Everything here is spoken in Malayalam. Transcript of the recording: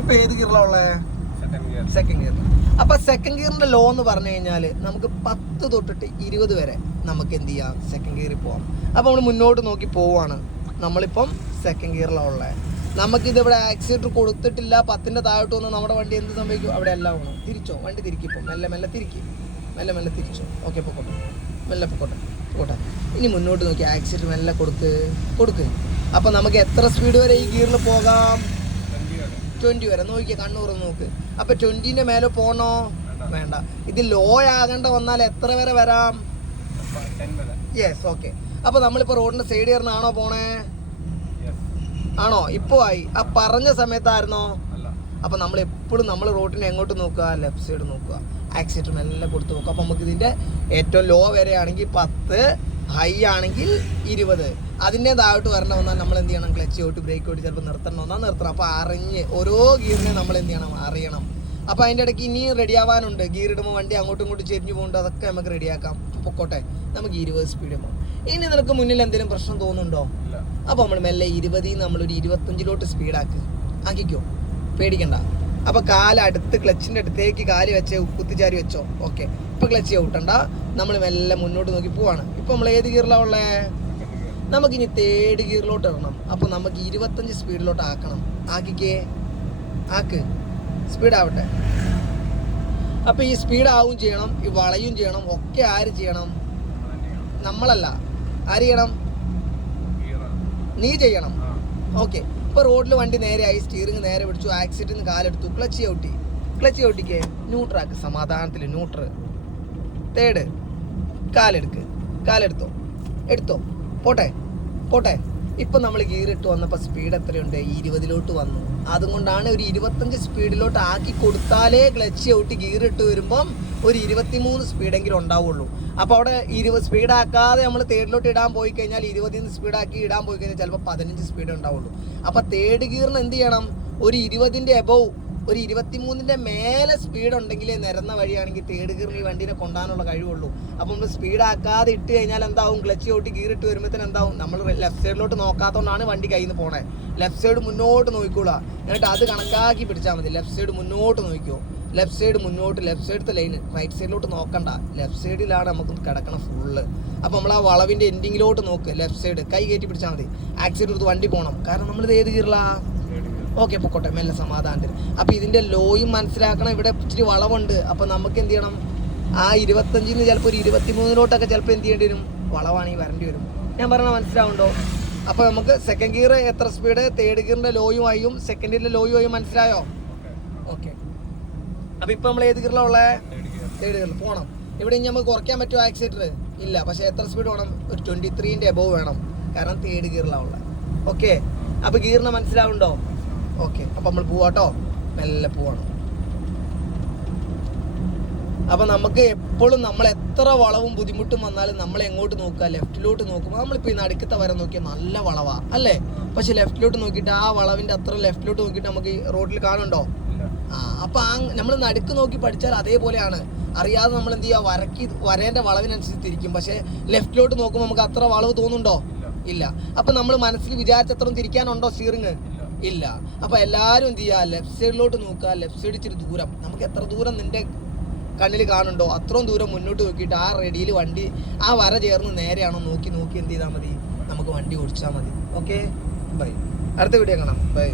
ഇപ്പൊ ഏത് ഉള്ളത് സെക്കൻഡ് ഗിയർ അപ്പൊ സെക്കൻഡ് ഗിയറിന്റെ ലോ എന്ന് പറഞ്ഞു കഴിഞ്ഞാൽ നമുക്ക് പത്ത് തൊട്ടിട്ട് ഇരുപത് വരെ നമുക്ക് എന്ത് ചെയ്യാം? സെക്കൻഡ് ഗിയറിൽ പോവാം. അപ്പൊ നമ്മൾ മുന്നോട്ട് നോക്കി പോവാണ്. നമ്മളിപ്പം സെക്കൻഡ് ഗിയറിലാണ് ഉള്ളത് നമുക്കിത് ഇവിടെ ആക്സിഡന്റ് കൊടുത്തിട്ടില്ല. പത്തിന്റെ താഴോട്ട് വന്ന് നമ്മുടെ വണ്ടി എന്ത് സംഭവിക്കും? അവിടെ എല്ലാം വേണം തിരിച്ചോ? വണ്ടി തിരിക്കും മെല്ലെ മെല്ലെ തിരിക്കും. മെല്ലെ മെല്ലെ തിരിച്ചോ? ഓക്കെ പൊക്കോട്ടെ. മെല്ലെ പൊക്കോട്ടെ. പൊക്കോട്ടെ. ഇനി മുന്നോട്ട് നോക്കി ആക്സിഡന്റ് മെല്ലെ കൊടുക്ക്. കൊടുക്ക്. അപ്പൊ നമുക്ക് എത്ര സ്പീഡ് വരെ ഈ ഗിയറിൽ പോകാം? ട്വന്റി വരെ. നോക്കിയാൽ കണ്ണൂർ നോക്ക്. അപ്പൊ ട്വന്റിന്റെ മേലെ പോണോ? വേണ്ട. ഇത് ലോ ആകേണ്ട വന്നാൽ എത്ര വരെ വരാം? യെസ് ഓക്കെ അപ്പൊ നമ്മളിപ്പോൾ റോഡിന്റെ സൈഡ് കയറുന്നാണോ പോണേ? ആണോ? ഇപ്പോ ആയി. ആ പറഞ്ഞ സമയത്തായിരുന്നോ? അപ്പൊ നമ്മൾ എപ്പോഴും നമ്മൾ റോട്ടിനെ എങ്ങോട്ട് നോക്കുക? ലെഫ്റ്റ് സൈഡ് നോക്കുക. ആക്സിഡന്റ് മെല്ലെ കൊടുത്ത് നോക്കുക. അപ്പൊ നമുക്ക് ഇതിന്റെ ഏറ്റവും ലോ വരെയാണെങ്കിൽ പത്ത് ഹൈ ആണെങ്കിൽ ഇരുപത്. അതിന്റെ താഴോട്ട് വരണം എന്നാൽ നമ്മൾ എന്ത് ചെയ്യണം? ക്ലച്ച് ഔട്ട് ബ്രേക്ക് ഔട്ട് ചിലപ്പോൾ നിർത്തണം എന്നാൽ നിർത്തണം. അപ്പോൾ അറിഞ്ഞ് ഓരോ ഗിയറിനെ നമ്മൾ എന്ത് ചെയ്യണം? അറിയണം. അപ്പോൾ അതിന്റെ ഇടയ്ക്ക് ഇനിയും റെഡി ആവാനുണ്ട്. ഗിയർ ഇടുമ്പോൾ വണ്ടി അങ്ങോട്ടും ഇങ്ങോട്ടും ചെരിഞ്ഞു പോകുന്നുണ്ട്. അതൊക്കെ നമുക്ക് റെഡിയാക്കാം പൊക്കോട്ടെ. നമുക്ക് ഇരുപത് സ്പീഡ് പോകാം ഇനി നിനക്ക് മുന്നിൽ എന്തെങ്കിലും പ്രശ്നം തോന്നുന്നുണ്ടോ? അപ്പോൾ നമ്മൾ മെല്ലെ ഇരുപതിൽ നമ്മളൊരു ഇരുപത്തഞ്ചിലോട്ട് സ്പീഡാക്ക് ആക്കിക്കോ. പേടിക്കണ്ട. അപ്പോൾ കാൽ അടുത്ത് ക്ലച്ചിന്റെ അടുത്തേക്ക് കാൽ വെച്ച് കുത്തിച്ചാരി വെച്ചോ. ഓക്കെ ഇപ്പൊ ക്ലച്ച് ഔട്ടണ്ട നമ്മൾ മെല്ലെ മുന്നോട്ട് നോക്കി പോവാണ്. ഇപ്പൊ നമ്മൾ ഏത് ഗിയറിലാണ് ഉള്ളത് നമുക്കിനി തേർഡ് ഗിയറിലോട്ട് ഇടണം അപ്പോൾ നമുക്ക് ഇരുപത്തഞ്ച് സ്പീഡിലോട്ട് ആക്കണം. ആക്കിക്കേ. ആക്ക്. സ്പീഡ് ആവട്ടെ അപ്പോൾ ഈ സ്പീഡ് ആവും ചെയ്യണം ഈ വളയും ചെയ്യണം ഒക്കെ ആര് ചെയ്യണം? നമ്മളല്ല. ആര് ചെയ്യണം? നീ ചെയ്യണം. ഓക്കെ ഇപ്പൊ റോഡിൽ വണ്ടി നേരെയായി സ്റ്റിയറിംഗ് നേരെ പിടിച്ചു ആക്സിഡന്റ് കാലെടുത്തു. ക്ലച്ച് ചവിട്ടി. ക്ലച്ച് ചവിട്ടിക്ക് ന്യൂട്രാക്ക് സമാധാനത്തിൽ ന്യൂട്രൽ തേർഡ് കാലെടുക്ക്. കാലെടുത്തോ? എടുത്തോ? പോട്ടെ? പോട്ടെ? ഇപ്പൊ നമ്മൾ ഗിയറിട്ട് വന്നപ്പോൾ സ്പീഡ് എത്രയുണ്ട്? ഇരുപതിലോട്ട് വന്നു. അതുകൊണ്ടാണ് ഒരു ഇരുപത്തഞ്ച് സ്പീഡിലോട്ട് ആക്കി കൊടുത്താലേ ക്ലച്ച് ഔട്ട് ഗിയറിട്ട് വരുമ്പം ഒരു ഇരുപത്തിമൂന്ന് സ്പീഡെങ്കിലും ഉണ്ടാവുള്ളൂ. അപ്പോൾ അവിടെ ഇരുപത് സ്പീഡാക്കാതെ നമ്മൾ തേർഡിലോട്ട് ഇടാൻ പോയി കഴിഞ്ഞാൽ ഇരുപതിൽ നിന്ന് സ്പീഡാക്കി ഇടാൻ പോയി കഴിഞ്ഞാൽ ചിലപ്പോൾ പതിനഞ്ച് സ്പീഡ് ഉണ്ടാവുള്ളൂ. അപ്പോൾ തേർഡ് ഗിയറിന് എന്ത് ചെയ്യണം? ഒരു ഇരുപതിന്റെ എബവ് ഒരു ഇരുപത്തിമൂന്നിന്റെ മേലെ സ്പീഡ് ഉണ്ടെങ്കിലേ നിരന്ന വഴിയാണെങ്കിൽ തേട് കീറി വണ്ടീനെ കൊണ്ടാനുള്ള കഴിവുള്ളൂ. അപ്പോൾ നമ്മൾ സ്പീഡാക്കാതെ ഇട്ട് കഴിഞ്ഞാൽ എന്താവും? ക്ലച്ച് ചവിട്ടി കീറിട്ട് വരുമ്പോഴത്തേന് എന്താവും? നമ്മൾ ലെഫ്റ്റ് സൈഡിലോട്ട് നോക്കാത്തതുകൊണ്ടാണ് വണ്ടി കയ്യിൽ നിന്ന് പോണേ. ലെഫ്റ്റ് സൈഡ് മുന്നോട്ട് നോക്കിക്കോളാം എന്നിട്ട് അത് കണക്കാക്കി പിടിച്ചാൽ മതി. ലെഫ്റ്റ് സൈഡ് മുന്നോട്ട് നോക്കിയോ ലെഫ്റ്റ് സൈഡ് മുന്നോട്ട് ലെഫ്റ്റ് സൈഡത്തെ ലൈൻ റൈറ്റ് സൈഡിലോട്ട് നോക്കണ്ട. ലെഫ്റ്റ് സൈഡിലാണ് നമുക്ക് കിടക്കണം ഫുള്ള് അപ്പോൾ നമ്മൾ ആ വളവിന്റെ എൻഡിങ്ങിലോട്ട് നോക്ക്. ലെഫ്റ്റ് സൈഡ് കൈ കയറ്റി പിടിച്ചാൽ മതി. ആക്സിഡന്റ് എടുത്ത് വണ്ടി പോകണം കാരണം നമ്മളിത് ഏത് കീറിലാ ഓക്കെ പൊക്കോട്ടെ മെല്ലെ സമാധാനത്തിന് അപ്പോൾ ഇതിന്റെ ലോയും മനസ്സിലാക്കണം ഇവിടെ ഇച്ചിരി വളവുണ്ട്. അപ്പോൾ നമുക്ക് എന്ത് ചെയ്യണം? ആ ഇരുപത്തഞ്ചിൽ നിന്ന് ചിലപ്പോൾ ഒരു ഇരുപത്തിമൂന്നിലോട്ടൊക്കെ ചിലപ്പോൾ എന്ത് ചെയ്യേണ്ടി വരും? വളവാണെങ്കിൽ വരേണ്ടി വരും. ഞാൻ പറഞ്ഞ മനസ്സിലാവുണ്ടോ അപ്പോൾ നമുക്ക് സെക്കൻഡ് ഗിയർ എത്ര സ്പീഡ് തേർഡ് ഗിയറിന്റെ ലോയും ആയും സെക്കൻഡ് ഗിയറിന്റെ ലോയും ആയും മനസ്സിലായോ? ഓക്കെ. അപ്പൊ ഇപ്പൊ നമ്മൾ ഏത് ഗിയറിലാണ് ഉള്ളത് തേർഡ് ഗിയറിൽ പോകണം ഇവിടെ ഇനി നമുക്ക് കുറയ്ക്കാൻ പറ്റുമോ ആക്സിലേറ്റർ ഇല്ല. പക്ഷേ എത്ര സ്പീഡ് വേണം? ഒരു ട്വന്റി ത്രീന്റെ എബോവ് വേണം. കാരണം തേർഡ് ഗിയറിലാണ് ഉള്ളത് ഓക്കെ. അപ്പൊ ഗിയറിന് മനസ്സിലാവുണ്ടോ ഓക്കെ അപ്പൊ നമ്മൾ പോവാട്ടോ മെല്ലെ പോവാണ്. അപ്പൊ നമുക്ക് എപ്പോഴും നമ്മൾ എത്ര വളവും ബുദ്ധിമുട്ടും വന്നാലും നമ്മൾ എങ്ങോട്ട് നോക്കുക? ലെഫ്റ്റിലോട്ട് നോക്കുമ്പോൾ നമ്മളിപ്പോൾ ഈ നടുക്കത്തെ വരെ നോക്കിയാൽ നല്ല വളവാ അല്ലേ? പക്ഷെ ലെഫ്റ്റിലോട്ട് നോക്കിയിട്ട് ആ വളവിന്റെ അത്ര ലെഫ്റ്റിലോട്ട് നോക്കിയിട്ട് നമുക്ക് ഈ റോഡിൽ കാണുന്നുണ്ടോ? ആ അപ്പൊ ആ നമ്മൾ നടുക്ക് നോക്കി പഠിച്ചാൽ അതേപോലെയാണ്. അറിയാതെ നമ്മൾ എന്ത് ചെയ്യുക? വരക്കി വരേന്റെ വളവിനനുസരിച്ച് തിരിക്കും പക്ഷെ ലെഫ്റ്റിലോട്ട് നോക്കുമ്പോൾ നമുക്ക് അത്ര വളവ് തോന്നുന്നുണ്ടോ? ഇല്ല. അപ്പൊ നമ്മൾ മനസ്സിൽ വിചാരിച്ചത്രയും തിരിക്കാനുണ്ടോ സ്റ്റിയറിങ് ഇല്ല. അപ്പൊ എല്ലാവരും എന്ത് ചെയ്യുക ലെഫ്റ്റ് സൈഡിലോട്ട് നോക്കുക. ലെഫ്റ്റ് സൈഡ് ഇച്ചിരി ദൂരം. നമുക്ക് എത്ര ദൂരം നിന്റെ കണ്ണിൽ കാണുന്നുണ്ടോ? അത്രയും ദൂരം മുന്നോട്ട് നോക്കിയിട്ട് ആ റെഡിയിൽ വണ്ടി ആ വര ചേർന്ന് നേരെയാണോ? നോക്കി നോക്കി എന്ത് ചെയ്താൽ മതി? നമുക്ക് വണ്ടി ഓടിച്ചാൽ മതി. ഓക്കെ ബൈ അടുത്ത വീഡിയോ കാണാം. ബൈ